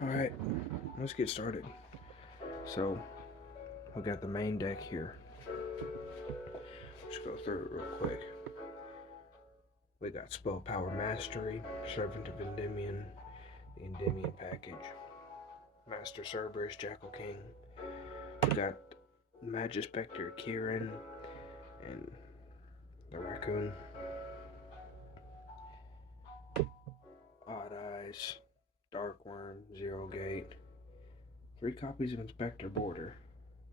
Alright, let's get started. So, we got the main deck here. Just go through it real quick. We got Spell Power Mastery, Servant of Endymion, the Endymion package, Master Cerberus, Jackal King. We got Magispector Kieran, and the Raccoon. Odd Eyes, Darkworm, Zero Gate. 3 copies of Inspector Border.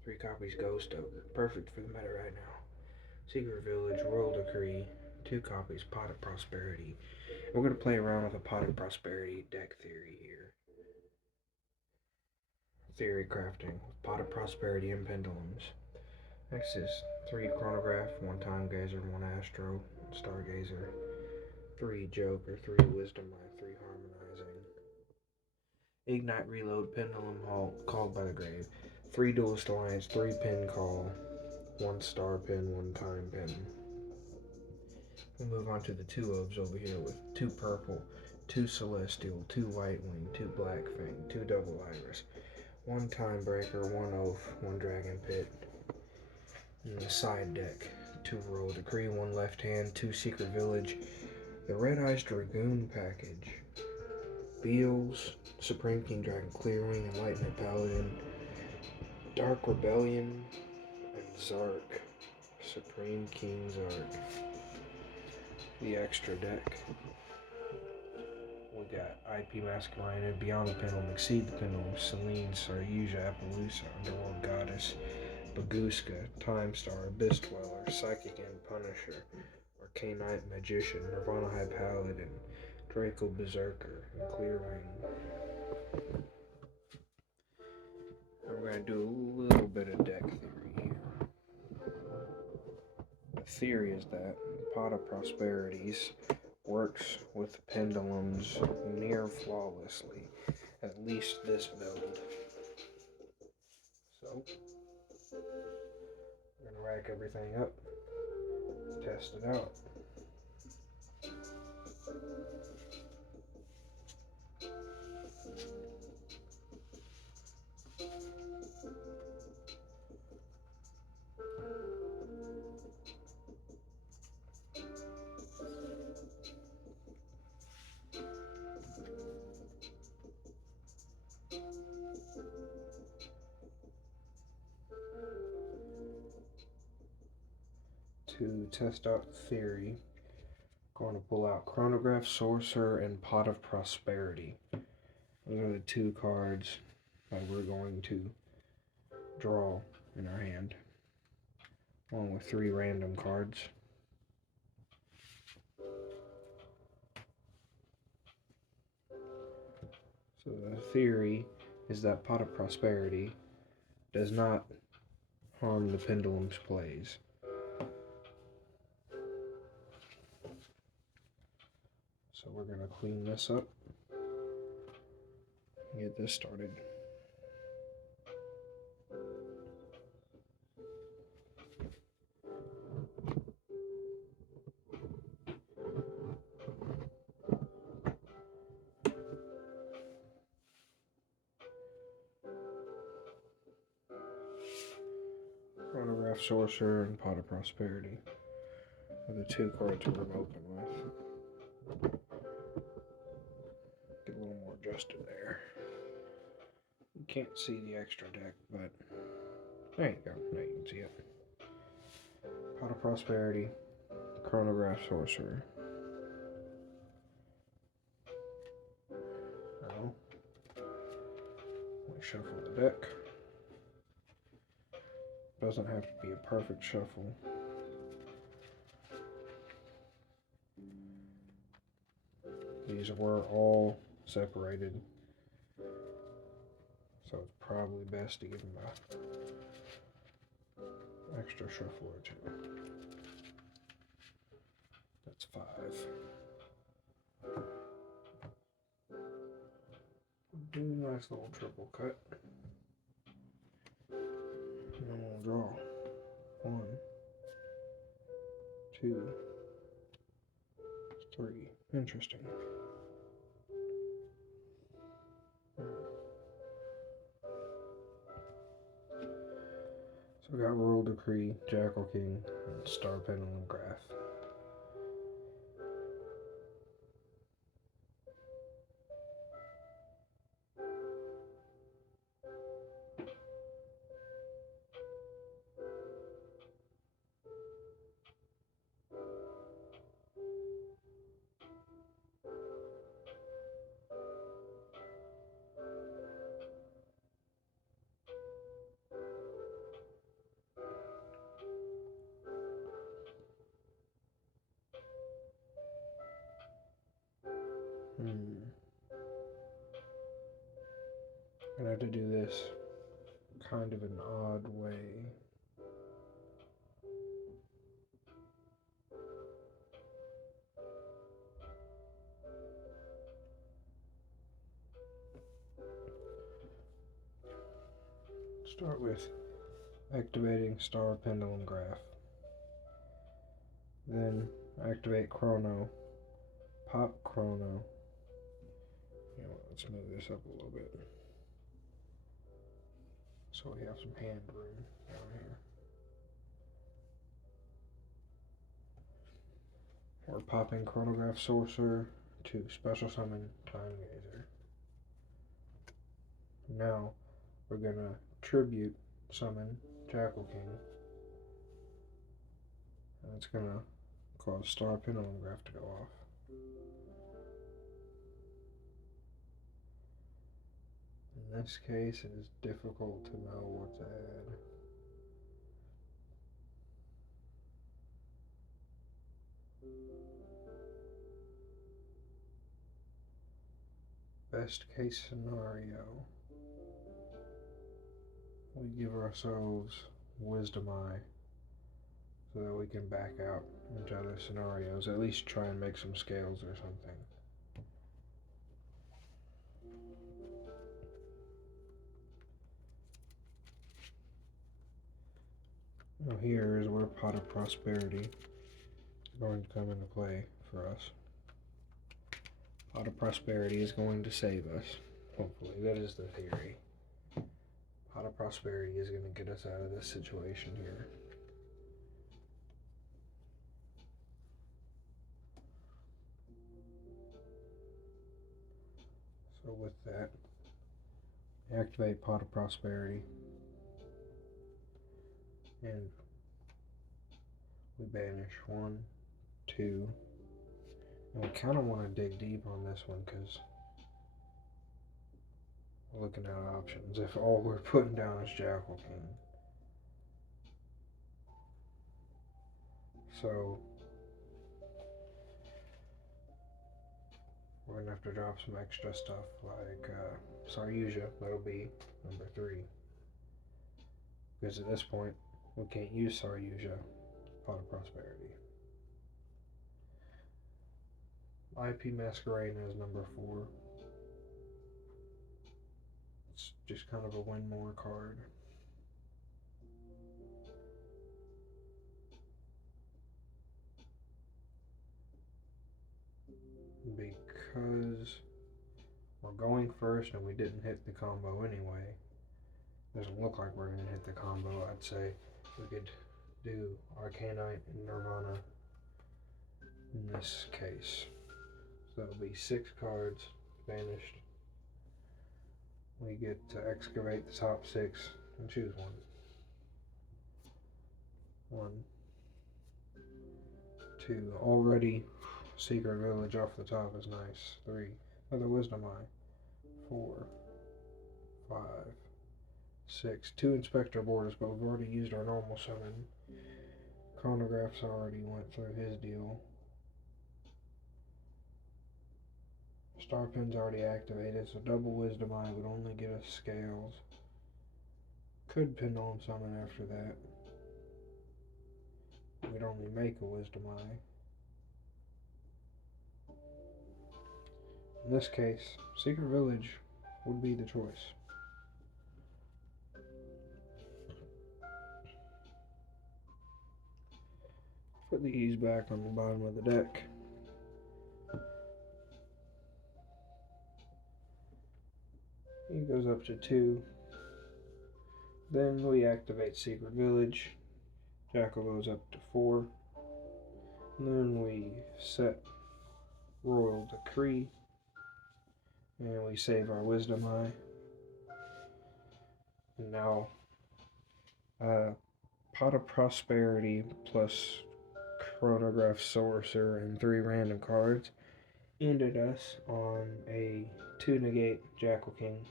3 copies Ghost Oak. Perfect for the meta right now. Secret Village, Royal Decree. 2 copies Pot of Prosperity. We're going to play around with a Pot of Prosperity deck theory here. Theory crafting. Pot of Prosperity and Pendulums. Next is 3 Chronograph, 1 Time Gazer, 1 Astro, Stargazer. 3 Joker, 3 Wisdom Eye, 3 Harmonizing. Ignite, Reload, Pendulum, Halt, Called by the Grave. 3 Duelist Alliance, 3 Pin Call, 1 Star Pin, 1 Time Pin. We'll move on to the 2 Obes over here with 2 Purple, 2 Celestial, 2 White Wing, 2 Black Fang, 2 Double Iris, 1 Time Breaker, 1 Oath, 1 Dragon Pit. And the side deck, 2 Royal Decree, 1 Left Hand, 2 Secret Village, the Red Eyes Dragoon package, Beals, Supreme King Dragon Clearwing, Enlightenment Paladin, Dark Rebellion, and Zark, Supreme King Zark. The extra deck, we got IP Masquerade, Beyond the Pendulum, Exceed the Pendulum, Selene, Saryuja, Appaloosa, Underworld Goddess, Baguska, Time Star, Abyss Dweller, Psychic and Punisher, Arcanite Magician, Nirvana High Paladin, Draco Berserker, and Clearwing. And we're going to do a little bit of deck theory here. The theory is that Pot of Prosperities works with Pendulums near flawlessly, at least this build. So, we're going to rack everything up, test it out. To test out theory, I'm going to pull out Chronograph, Sorcerer, and Pot of Prosperity. Those are the 2 cards that we're going to draw in our hand, along with 3 random cards. So the theory is that Pot of Prosperity does not harm the Pendulum's plays. So we're going to clean this up and get this started. Chronograph, Sorcerer, and Pot of Prosperity are the 2 cards we're going to open with. Get a little more adjusted there. You can't see the extra deck, but there you go. Now you can see it. Pot of Prosperity, Chronograph, Sorcerer. Now, we shuffle the deck. Doesn't have to be a perfect shuffle. These were all separated, so it's probably best to give them an extra shuffle or 2. That's 5. Do a nice little triple cut. And then we'll draw 1, 2, 3. Interesting. So we got Royal Decree, Jackal King, and Star Pendulum Graph. I'm gonna have to do this kind of an odd way. Start with activating Star Pendulum Graph. Then activate Chrono, pop Chrono. You know what, let's move this up a little bit so we have some hand room down here. We're popping Chronograph Sorcerer to special summon Time Gazer. Now we're gonna tribute summon Jackal King, and it's gonna cause Star Pendulum Graph to go off. In this case, it is difficult to know what to add. Best case scenario, we give ourselves Wisdom Eye so that we can back out into other scenarios, at least try and make some scales or something. Now here is where Pot of Prosperity is going to come into play for us. Pot of Prosperity is going to save us. Hopefully, that is the theory. Pot of Prosperity is going to get us out of this situation here. So with that, activate Pot of Prosperity, and we banish 1, 2, and we kind of want to dig deep on this one because we're looking at options. If all we're putting down is Jackal King, so we're gonna have to drop some extra stuff like Saryuja. That'll be number 3, because at this point we can't use Saryuja. Pot of Prosperity. IP Masquerena is number 4. It's just kind of a win more card. Because we're going first and we didn't hit the combo anyway, doesn't look like we're going to hit the combo, I'd say we could do Arcanite and Nirvana in this case. So that'll be 6 cards banished. We get to excavate the top 6 and choose one. 1, 2, already Secret Village off the top is nice. 3, another Wisdom Eye. 4, 5, 6, 2 Inspector Borders, but we've already used our normal summon. Chronograph's already went through his deal. Star Pen's already activated, so double Wisdom Eye would only get us scales. Could Pendulum Summon after that. We'd only make a Wisdom Eye. In this case, Secret Village would be the choice. Put these back on the bottom of the deck. He goes up to 2. Then we activate Secret Village. Jackal goes up to 4. And then we set Royal Decree. And we save our Wisdom Eye. And now, Pot of Prosperity plus Chronograph Sorcerer and 3 random cards ended us on a 2 negate Jackal King,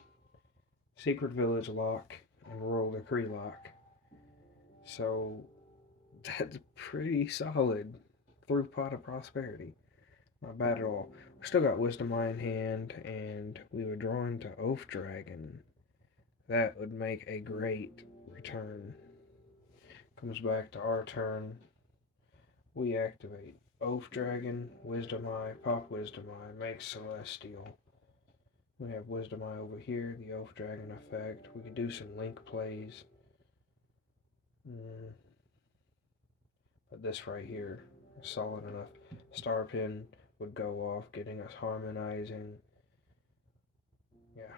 Secret Village lock, and Royal Decree lock. So that's pretty solid through Pot of Prosperity. Not bad at all. We still got Wisdom Eye in hand, and we would draw into Oath Dragon. That would make a great return. Comes back to our turn. We activate Oath Dragon, Wisdom Eye, pop Wisdom Eye, make Celestial. We have Wisdom Eye over here, the Oath Dragon effect. We could do some link plays. But this right here is solid enough. Star Pin would go off, getting us harmonizing. Yeah.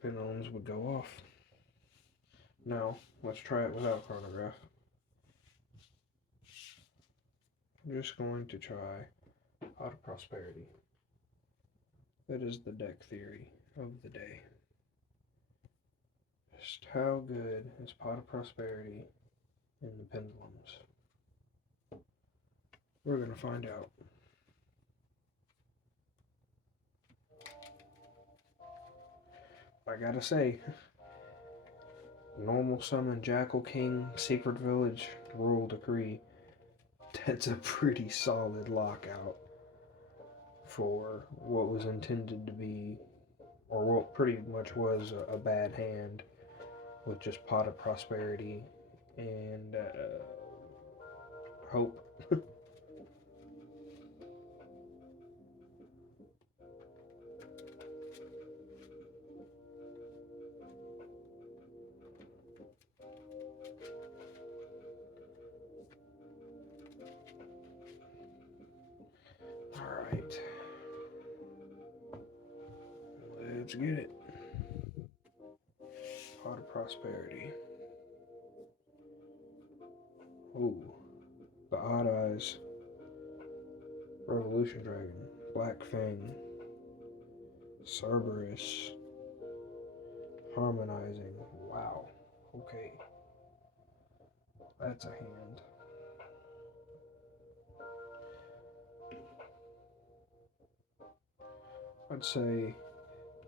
Pendulums would go off. Now, let's try it without Chronograph. I'm just going to try Pot of Prosperity. That is the deck theory of the day. Just how good is Pot of Prosperity in the Pendulums? We're going to find out. I gotta say, normal summon Jackal King, Secret Village, Royal Decree. That's a pretty solid lockout for what was intended to be, or what pretty much was a bad hand with just Pot of Prosperity and Hope. Alright. Let's get it. Pot of Prosperity. Ooh. The Odd Eyes. Revolution Dragon. Black Fang. Cerberus. Harmonizing. Wow. Okay. That's a hand. I'd say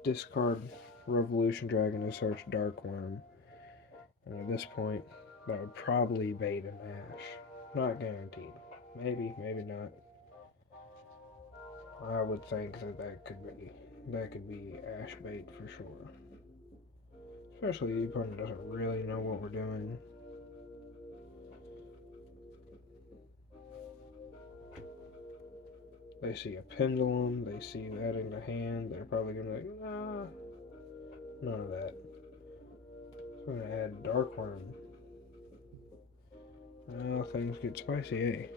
discard Revolution Dragon and search Dark Worm. And at this point, that would probably bait an Ash. Not guaranteed. Maybe, maybe not. I would think that could be Ash bait for sure. Especially the opponent doesn't really know what we're doing. They see a Pendulum, they see that in the hand, they're probably gonna be like, nah, none of that. So I'm gonna add Dark Worm. Well, things get spicy, eh?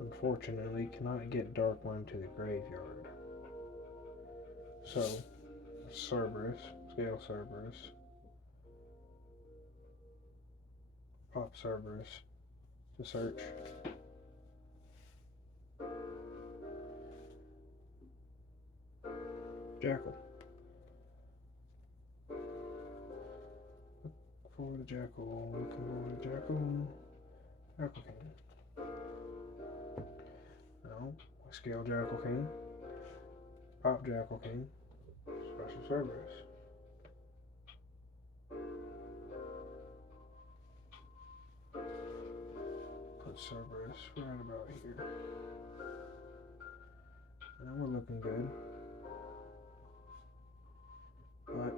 Unfortunately, cannot get Dark Worm to the graveyard. So, Cerberus, Scale Cerberus, pop Cerberus to search. Jackal. Look for the Jackal. Looking for the Jackal. Jackal King. No. Scale Jackal King. Pop Jackal King. Special Cerberus. Put Cerberus right about here. And we're looking good. But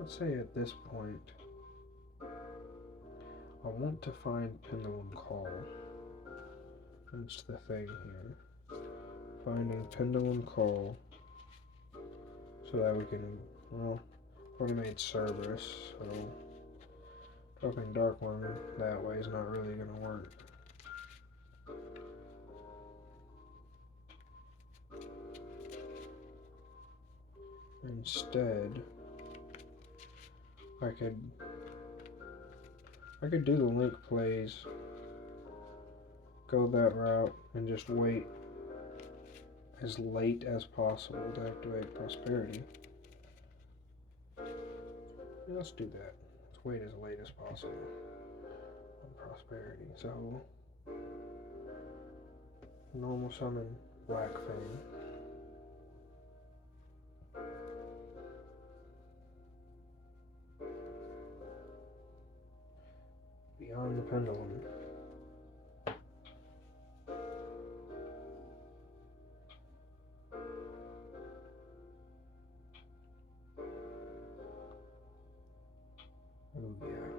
let's say at this point, I want to find Pendulum Call. That's the thing here. finding Pendulum Call so that we can, well, already made Cerberus, so dropping Dark One that way is not really going to work. Instead, I could do the link plays, go that route, and just wait as late as possible to activate Prosperity. Yeah, let's do that. Let's wait as late as possible on Prosperity. So, normal summon Black Fang. Beyond the Pendulum. Oh yeah.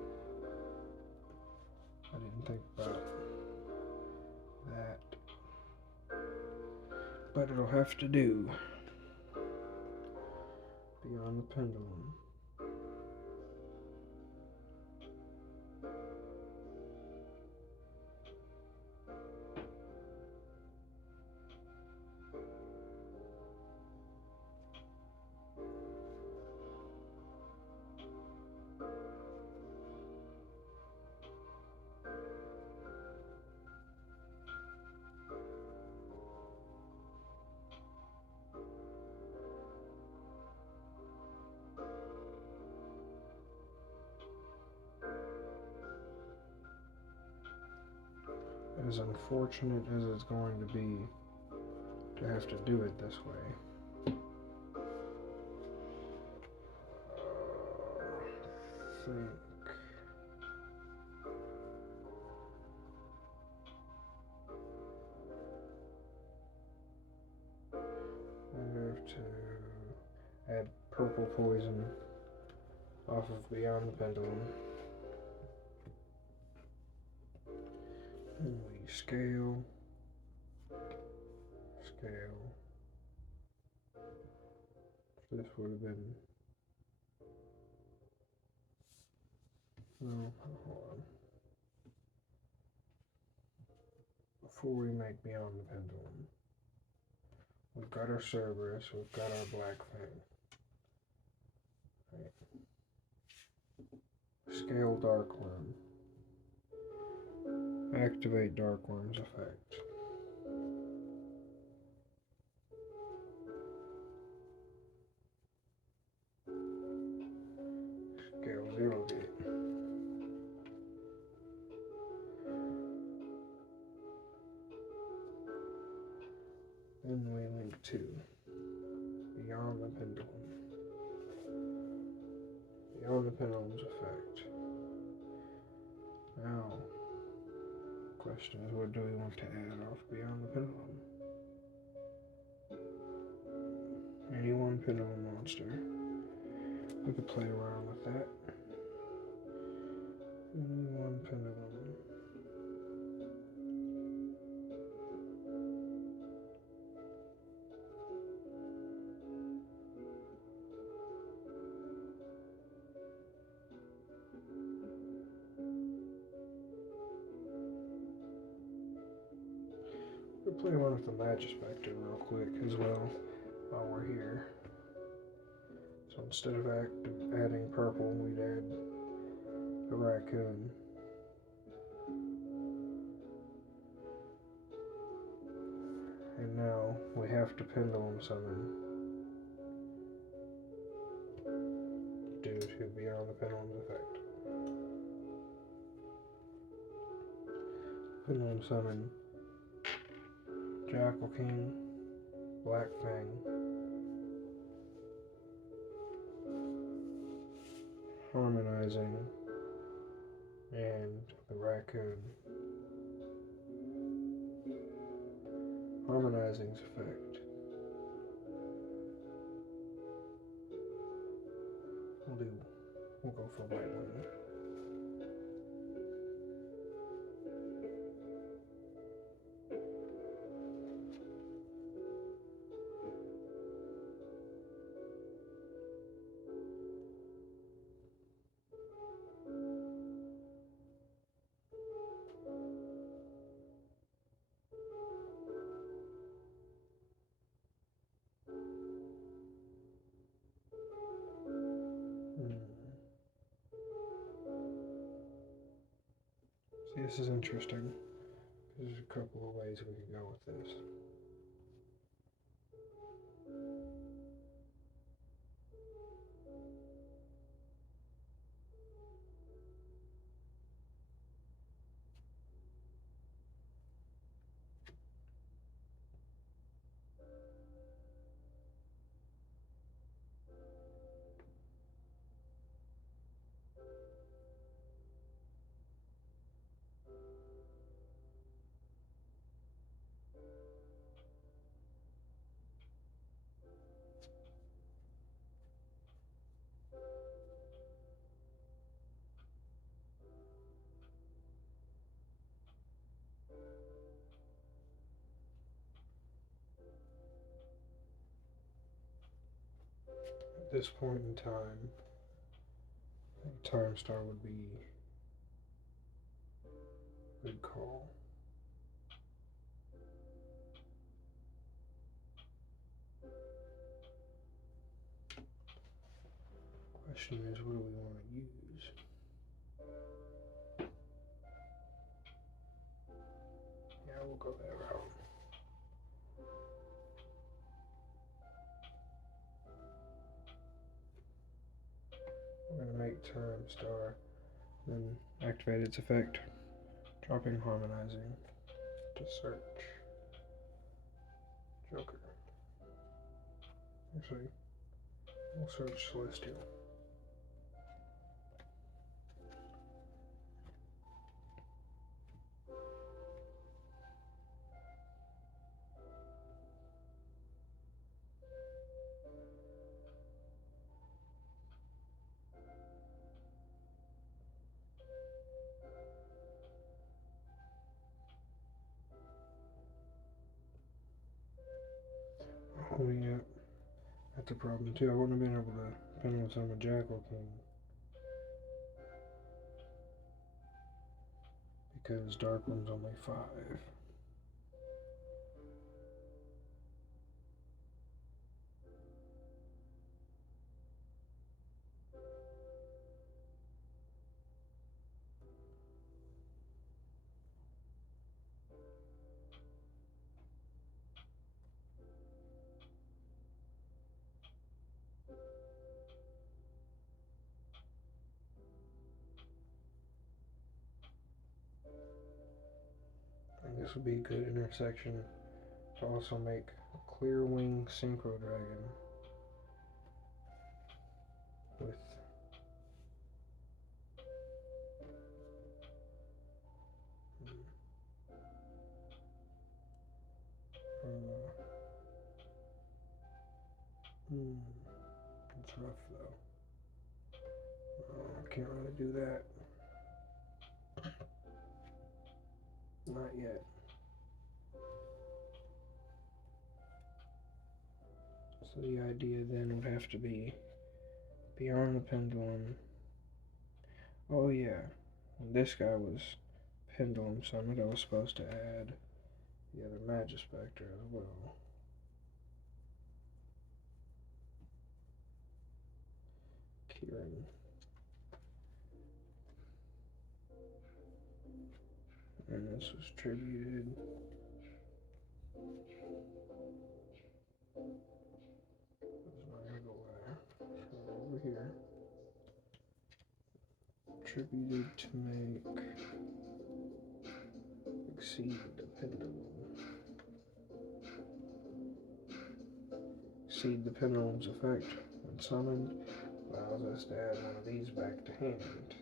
I didn't think about that. But it'll have to do. Beyond the Pendulum. As unfortunate as it's going to be to have to do it this way. I think I have to add purple poison off of Beyond the Pendulum. And we scale. This would have been, no, hold on. Before we make Beyond the Pendulum, we've got our Cerberus, we've got our Black Fang. Right. Scale Darkworm. Activate Darkworm's effect. Scale 0 gate. Then we link to Beyond the Pendulum. Beyond the Pendulum's effect. Now, question is, what do we want to add off Beyond the Pendulum? Any one Pendulum monster. We could play around with that. Any one Pendulum. We'll play one with the Magispector real quick as well while we're here. So instead of adding purple, we'd add a raccoon. And now we have to Pendulum summon due to Beyond the Pendulum's effect. Pendulum summon Jackal King, Black Fang, Harmonizing, and the Raccoon. Harmonizing's effect. We'll go for white one. This is interesting. There's a couple of ways we could go with this. At this point in time, a time star would be a good call. Question is, what do we want to use? Yeah, we'll go that route. We're going to make time star, then activate its effect, dropping harmonizing to search Joker. Actually, we'll search Celestial. Oh yeah, that's a problem too. I wouldn't have been able to Pendulums on the Jackal King because Dark One's only 5. And this would be a good intersection to also make a Clear Wing Synchro Dragon with it's rough though. I can't really do that. Not yet. So the idea then would have to be beyond the pendulum. Oh yeah, this guy was Pendulum Summit. I was supposed to add the other Magispectre as well. Kieran. And this was tributed. It's not gonna go there. Over here. Tributed to make exceed the pendulum. Exceed the pendulum's effect when summoned allows us to add one of these back to hand.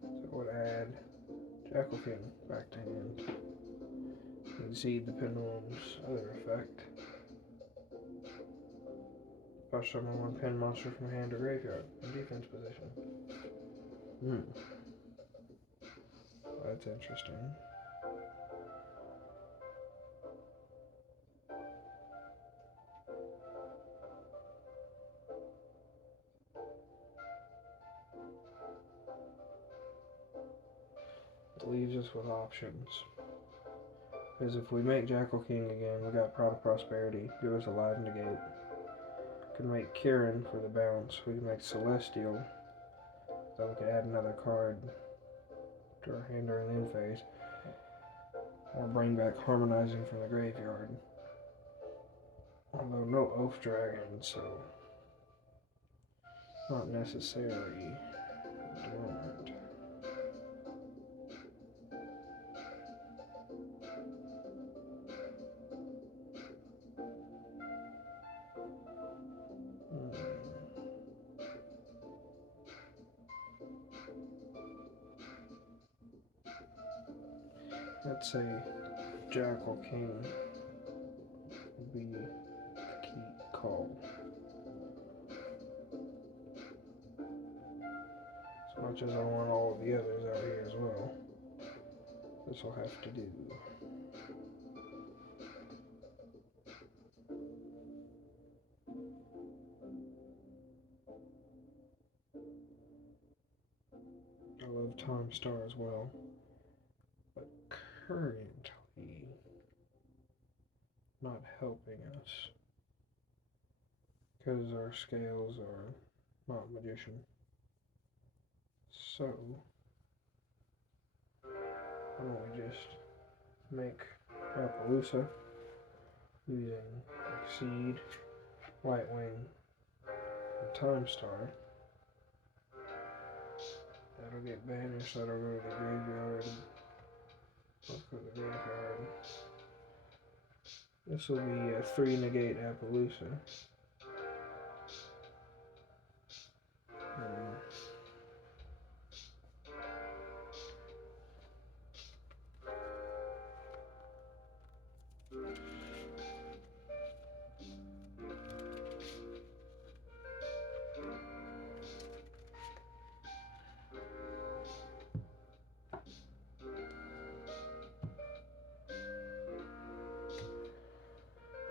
So it would add Jackal King back to hand. Exceed the pendulum's other effect. If I summon one pen monster from hand or graveyard in defense position. That's interesting. It leaves us with options. Because if we make Jackal King again, we got Prod of Prosperity, give us a live negate. Could make Kieran for the bounce. We can make Celestial. Then we could add another card to our hand during the end phase. Or bring back Harmonizing from the graveyard. Although no Oath Dragon, so not necessary at the moment. Let's say Jackal King would be the key call. As much as I want all of the others out here as well, this will have to do. I love Time Star as well, but currently not helping us because our scales are not Magician. So why don't we just make Appaloosa using Exceed, Lightwing, and Time Star. That'll get banished, that'll go to the graveyard. Let's go to the graveyard. This will be a 3 negate Appaloosa.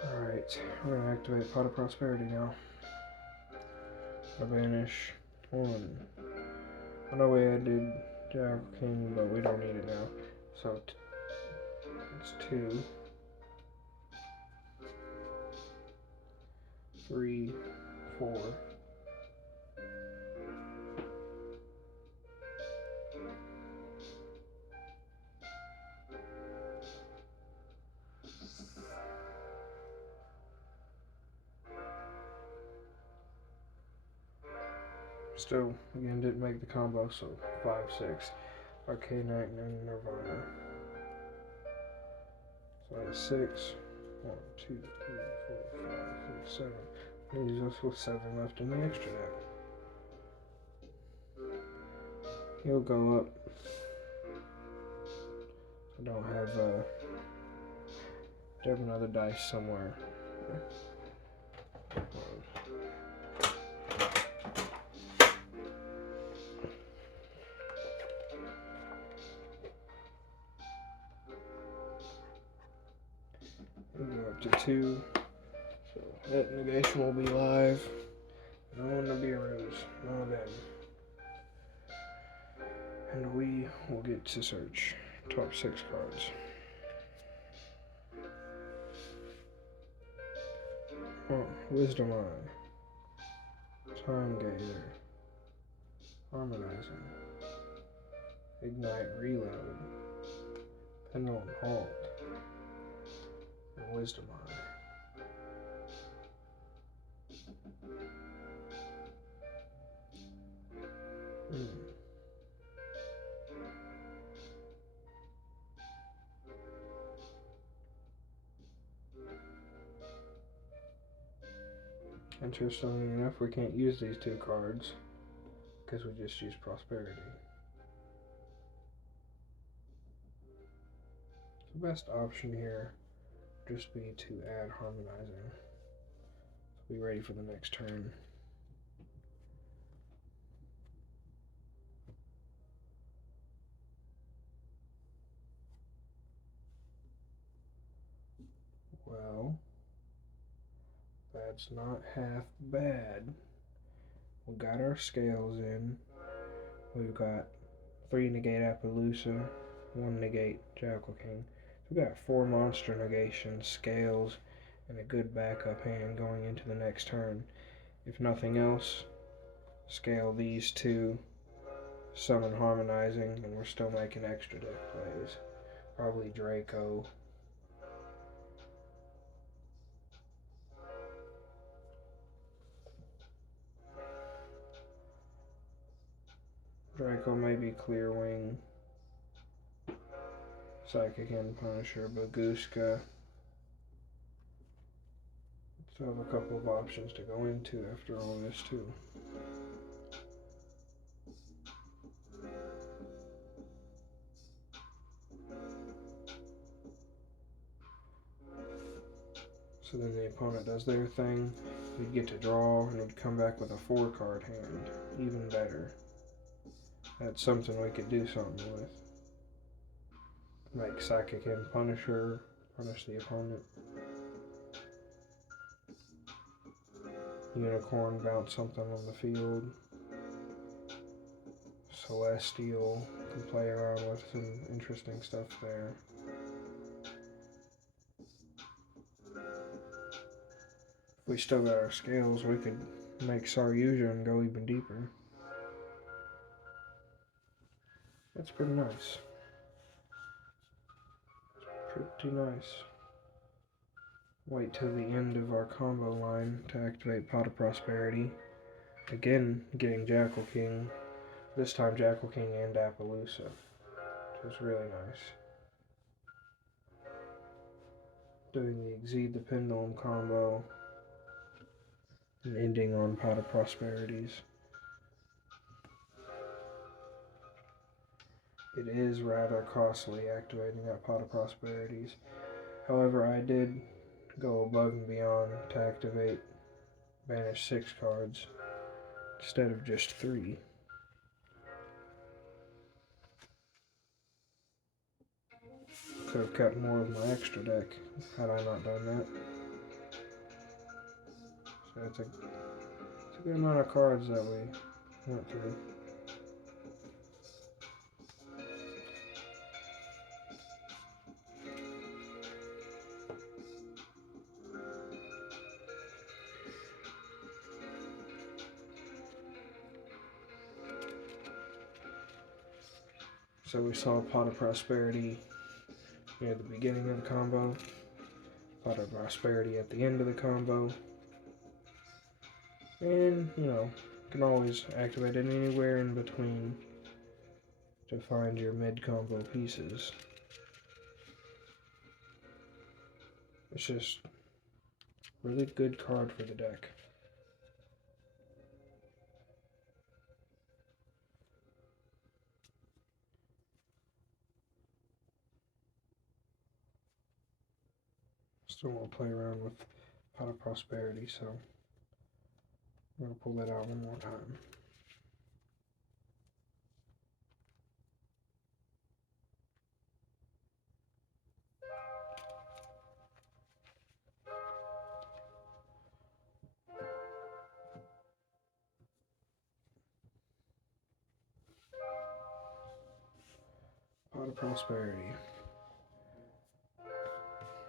Alright, we're going to activate Pot of Prosperity now. I'll banish 1. I know we added Jackal King, but we don't need it now. So it's 2, 3, 4. Still, again, didn't make the combo, so 5, 6. Arcane Knight and Nirvana. So that's 6. 1, 2, 3, 4, 5, 6, 7. Leaves us with 7 left in the extra deck. He'll go up. I don't have another dice somewhere. We'll go up to 2. So that negation will be live. No one to be ruse. None of them. And we will get to search top 6 cards. Wisdom Eye, Time Gazer, Harmonizing, Ignite Reload, Pendulum Halt, and Wisdom Eye. Interestingly enough, we can't use these 2 cards because we just use Prosperity. The best option here would just be to add Harmonizing. So be ready for the next turn. Well, that's not half bad. We got our scales in. We've got 3 negate Appaloosa, 1 negate Jackal King. So we got 4 monster negations, scales, and a good backup hand going into the next turn. if nothing else, scale these two, summon harmonizing, and we're still making extra deck plays. Probably Draco. Draco, maybe Clearwing, Psychic and Punisher, Baguska. So I have a couple of options to go into after all this too. So then the opponent does their thing, we'd get to draw, and we'd come back with a 4-card hand. Even better. That's something we could do something with. Make Psychic and Punisher, punish the opponent. Unicorn, bounce something on the field. Celestial, can play around with some interesting stuff there. If we still got our scales, we could make Saryuja and go even deeper. That's pretty nice. Pretty nice. Wait till the end of our combo line to activate Pot of Prosperity. Again, getting Jackal King. This time Jackal King and Appaloosa, which was really nice. Doing the Exceed the Pendulum combo and ending on Pot of Prosperities. It is rather costly activating that Pot of Prosperities. However, I did go above and beyond to activate banish 6 cards instead of just 3. Could have kept more of my extra deck had I not done that. So it's a good amount of cards that we went through. So we saw Pot of Prosperity near the beginning of the combo, Pot of Prosperity at the end of the combo, and you can always activate it anywhere in between to find your mid-combo pieces. It's just a really good card for the deck. Still want to play around with Pot of Prosperity, so I'm going to pull that out one more time. Pot of Prosperity.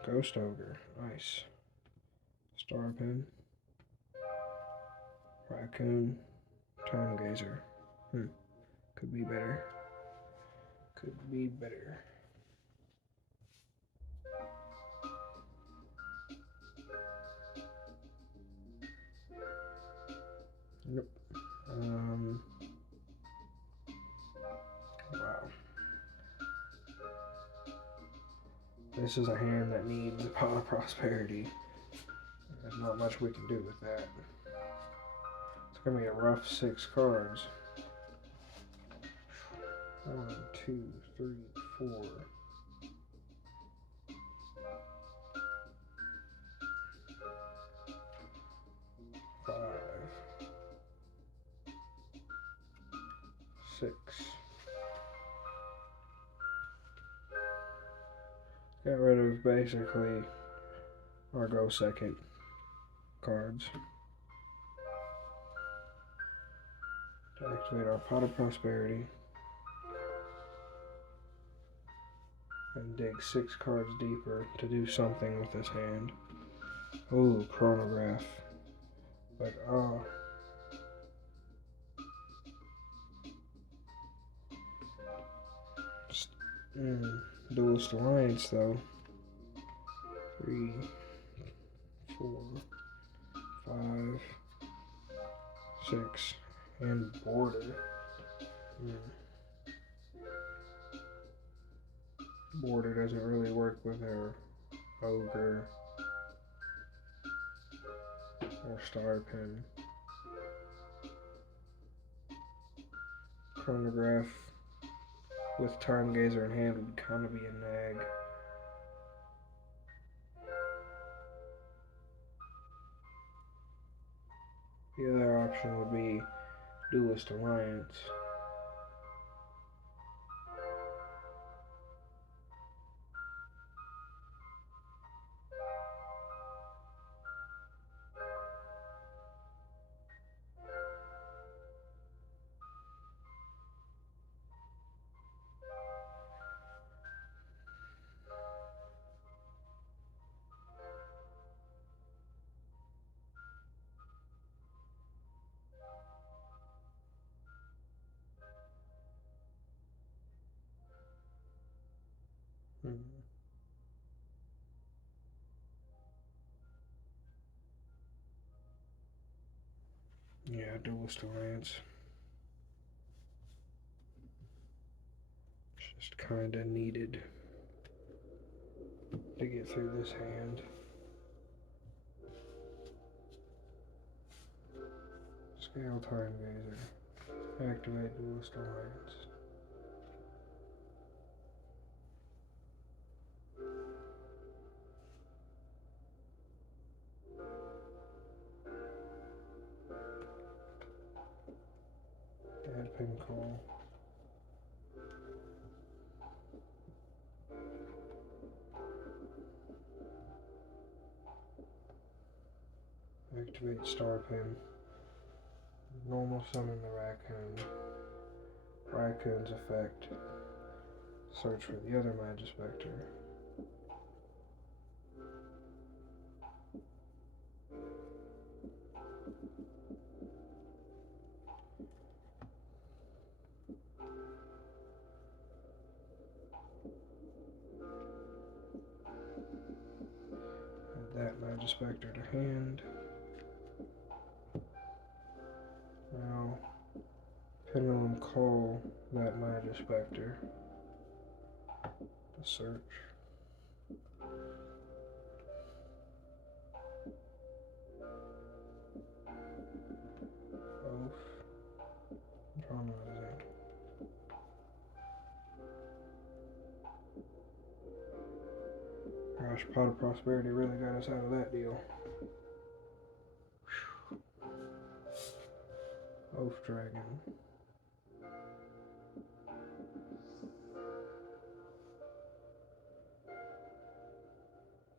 Ghost Ogre, nice. Star Pin. Raccoon. Time Gazer. Could be better. Could be better. Nope. Wow. This is a hand that needs a Pot of Prosperity. There's not much we can do with that. It's gonna be a rough 6 cards. 1, 2, 3, 4. 5. 6. Got rid of basically our go second cards to activate our Pot of Prosperity and dig 6 cards deeper to do something with this hand. Oh, Chronograph. But Duelist Alliance though. 3, 4, 5, 6, and Border. Border doesn't really work with our Ogre or Star Pen. Chronograph with Time Gazer in hand would kind of be a nag. The other option would be Duelist Alliance. Yeah, Duelist Alliance. Just kinda needed to get through this hand. Scale Time Gazer. Activate Duelist Alliance. Add pin call. Activate Star Pin. Normal summon the Raccoon. Raccoon's effect. Search for the other Magispector. Add that Magispector to hand. Now, Pendulum call that Magispector to search. Gosh, Pot of Prosperity really got us out of that deal. Oath Dragon.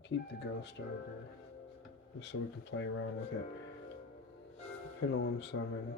Keep the Ghost Ogre, just so we can play around with it. Pendulum Summon.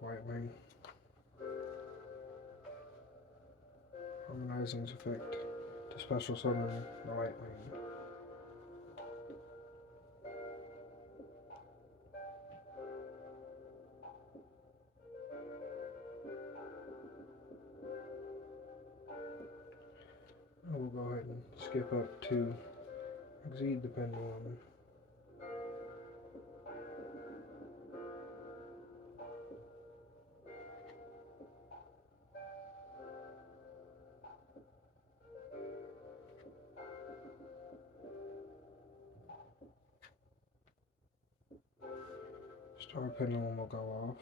White Wing. Harmonizing's effect to special summon the White Wing. We'll go ahead and skip up to Exceed the Pendulum. Star Pendulum will go off.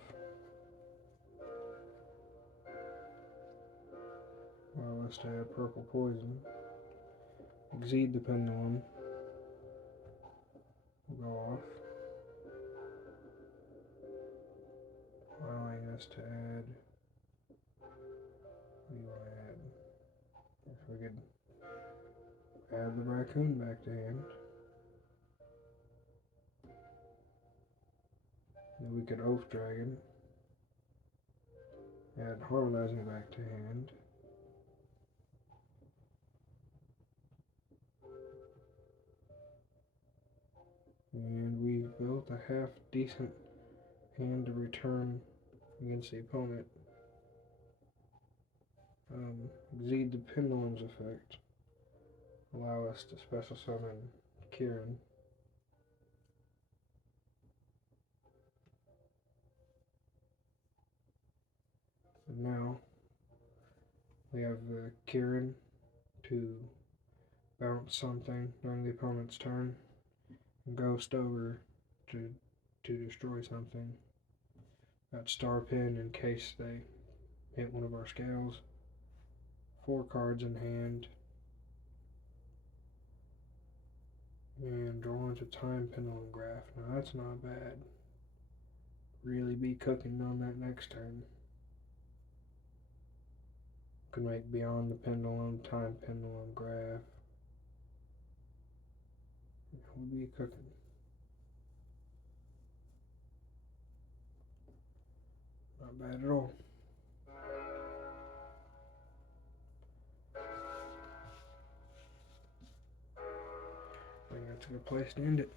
allow us to add purple poison. Exceed the pendulum. Go off. Allowing us to add. What do you want to add? If we could add the raccoon back to hand. Then we could Oath Dragon. Add Harmonizing back to hand. And we've built a half decent hand to return against the opponent. Exceed the Pendulums effect. Allow us to special summon Kieran. And now we have Kieran to bounce something during the opponent's turn and ghost over to destroy something. Got Star Pin in case they hit one of our scales. 4 cards in hand. And draw into Time Pendulum Graph. Now that's not bad. Really be cooking on that next turn. Could make Beyond the Pendulum, Time Pendulum Graph. We'll be cooking. Not bad at all. I think that's a good place to end it.